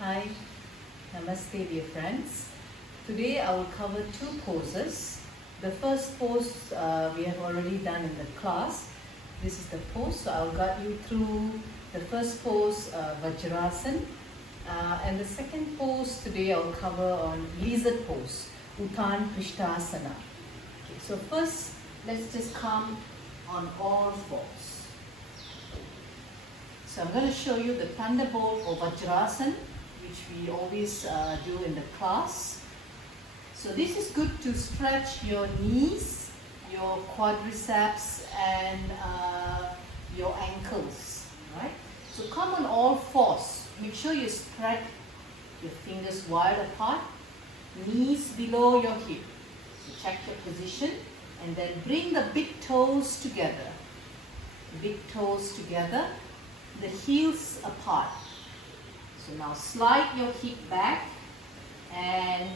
Hi, Namaste dear friends. Today I will cover two poses. The first pose we have already done in the class. This is the pose, so I'll guide you through the first pose, Vajrasan. And the second pose today I'll cover on lizard pose, Uttan Prishtasana. Okay, so first let's just come on all fours. So I'm going to show you the Thunderbolt or Vajrasan, which we always do in the class. So this is good to stretch your knees, your quadriceps and your ankles, right? So come on all fours. Make sure you spread your fingers wide apart, knees below your hip. So check your position and then bring the big toes together. Big toes together, the heels apart. So now slide your hip back and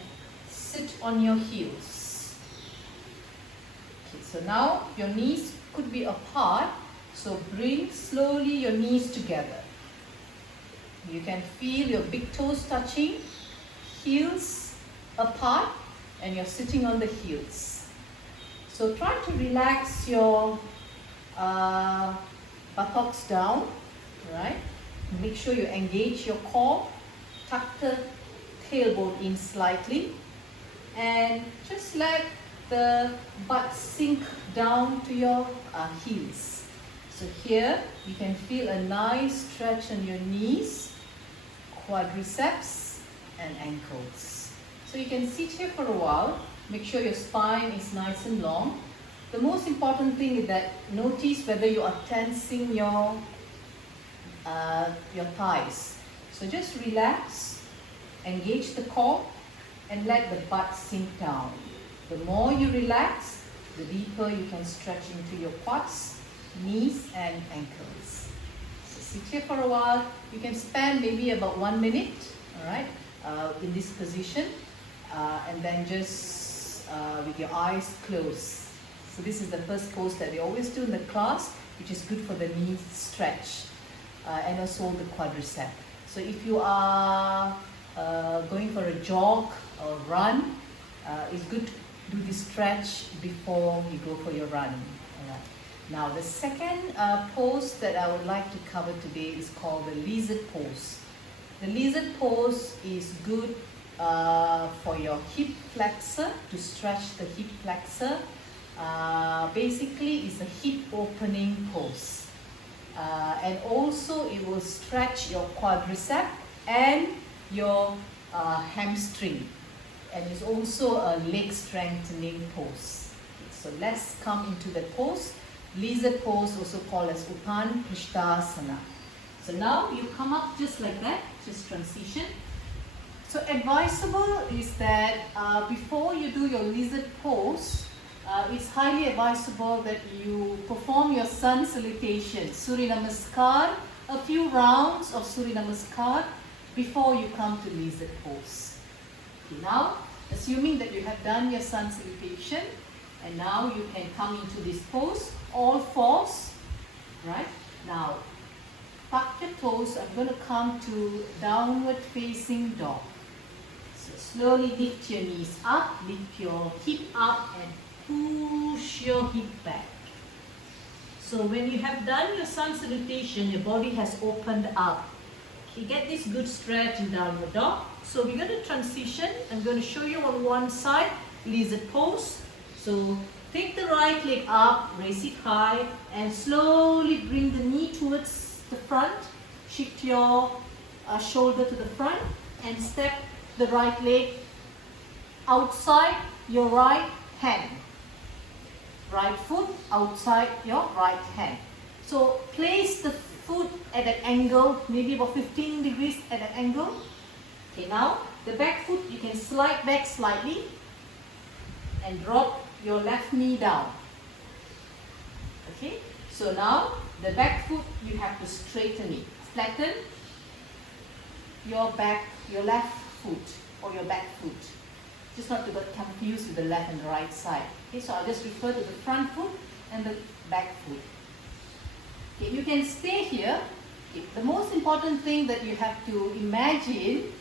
sit on your heels. Okay, so now your knees could be apart, so bring slowly your knees together. You can feel your big toes touching, heels apart, and you're sitting on the heels. So try to relax your buttocks down, right? Make sure you engage your core, tuck the tailbone in slightly, and just let the butt sink down to your heels. So here you can feel a nice stretch on your knees, quadriceps and ankles. So you can sit here for a while. Make sure your spine is nice and long. The most important thing is that notice whether you are tensing your thighs. So just relax, engage the core and let the butt sink down. The more you relax, the deeper you can stretch into your quads, knees and ankles. So sit here for a while. You can spend maybe about 1 minute, alright, in this position and then just with your eyes closed. So this is the first pose that we always do in the class, which is good for the knee stretch. And also the quadricep. So if you are going for a jog or run, it's good to do this stretch before you go for your run. Alright. Now the second pose that I would like to cover today is called the lizard pose. The lizard pose is good for your hip flexor, to stretch the hip flexor. Basically it's a hip opening pose. And also it will stretch your quadricep and your hamstring, and it's also a leg strengthening pose. Okay, so let's come into the pose, lizard pose, also called as Uttan Prishtasana. So now you come up just like that, just transition. So advisable is that before you do your lizard pose, it's highly advisable that you perform your sun salutation, Surya Namaskar, a few rounds of Surya Namaskar before you come to lizard pose. Okay, now, assuming that you have done your sun salutation, and now you can come into this pose, all fours, right? Now, tuck your toes. I'm going to come to downward facing dog. So slowly lift your knees up, lift your hip up and push your hip back. So when you have done your sun salutation, your body has opened up. You get this good stretch in downward dog. So we're going to transition. I'm going to show you on one side, lizard pose. So take the right leg up, raise it high and slowly bring the knee towards the front. Shift your shoulder to the front and step the right leg outside your right hand. Right foot outside your right hand. So place the foot at an angle, maybe about 15 degrees at an angle. Okay, now the back foot you can slide back slightly and drop your left knee down. Okay, so now the back foot you have to straighten it. Flatten your left foot or your back foot. Just not to get confused with the left and the right side. Okay, so I'll just refer to the front foot and the back foot. Okay, you can stay here Okay. The most important thing that you have to imagine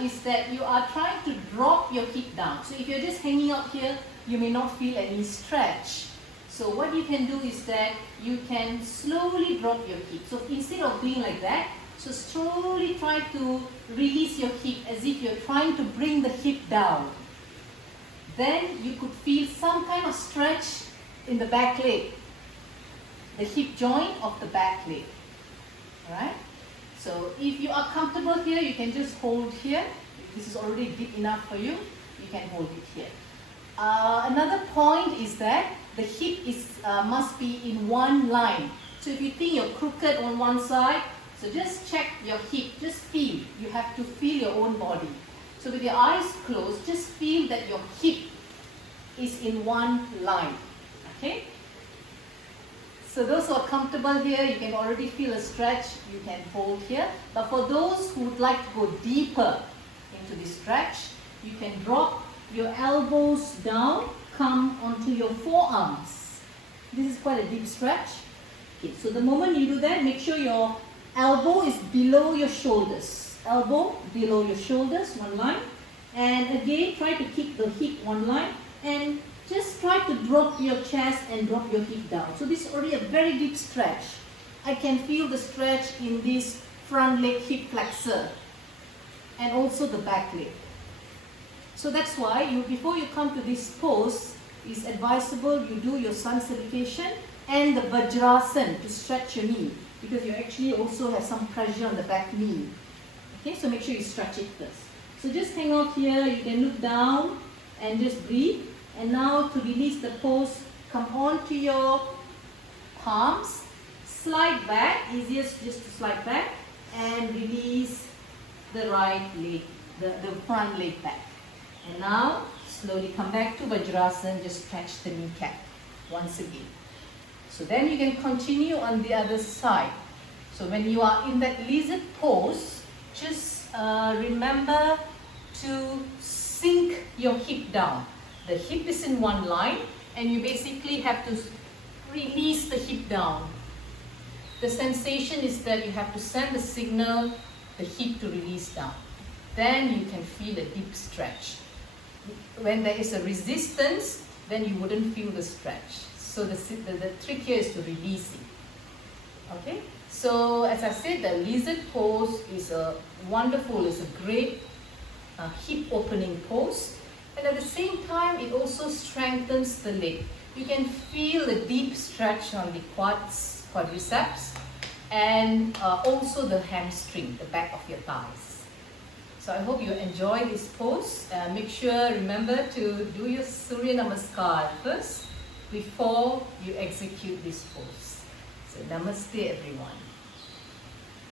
is that you are trying to drop your hip down. So if you're just hanging out here, you may not feel any stretch. So what you can do is that you can slowly drop your hip. So instead of doing like that, so slowly try to release your hip as if you're trying to bring the hip down. Then you could feel some kind of stretch in the back leg, the hip joint of the back leg. Alright? So if you are comfortable here, you can just hold here. If this is already deep enough for you, you can hold it here. Another point is that the hip must be in one line. So if you think you're crooked on one side, so just check your hip, just feel. You have to feel your own body. So with your eyes closed, just feel that your hip is in one line. Okay? So those who are comfortable here, you can already feel a stretch, you can hold here. But for those who would like to go deeper into the stretch, you can drop your elbows down, come onto your forearms. This is quite a deep stretch. Okay, so the moment you do that, make sure your elbow is below your shoulders. Elbow below your shoulders, one line. And again, try to keep the hip one line. And just try to drop your chest and drop your hip down. So this is already a very deep stretch. I can feel the stretch in this front leg hip flexor. And also the back leg. So that's why before you come to this pose, it's advisable you do your sun salutation and the Vajrasan to stretch your knee, because you actually also have some pressure on the back knee. Okay, so make sure you stretch it first. So just hang out here, you can look down and just breathe. And now to release the pose, come on to your palms, slide back, easiest just to slide back, and release the right leg, the front leg back. And now, slowly come back to Vajrasan, just stretch the kneecap once again. So then you can continue on the other side. So when you are in that lizard pose, just remember to sink your hip down. The hip is in one line and you basically have to release the hip down. The sensation is that you have to send the signal, the hip to release down. Then you can feel a deep stretch. When there is a resistance, then you wouldn't feel the stretch. So the trick here is to release it. Okay? So as I said, the lizard pose is a great hip opening pose. And at the same time, it also strengthens the leg. You can feel a deep stretch on the quadriceps, and also the hamstring, the back of your thighs. So I hope you enjoy this pose. Make sure, remember to do your Surya Namaskar first before you execute this pose. So Namaste everyone.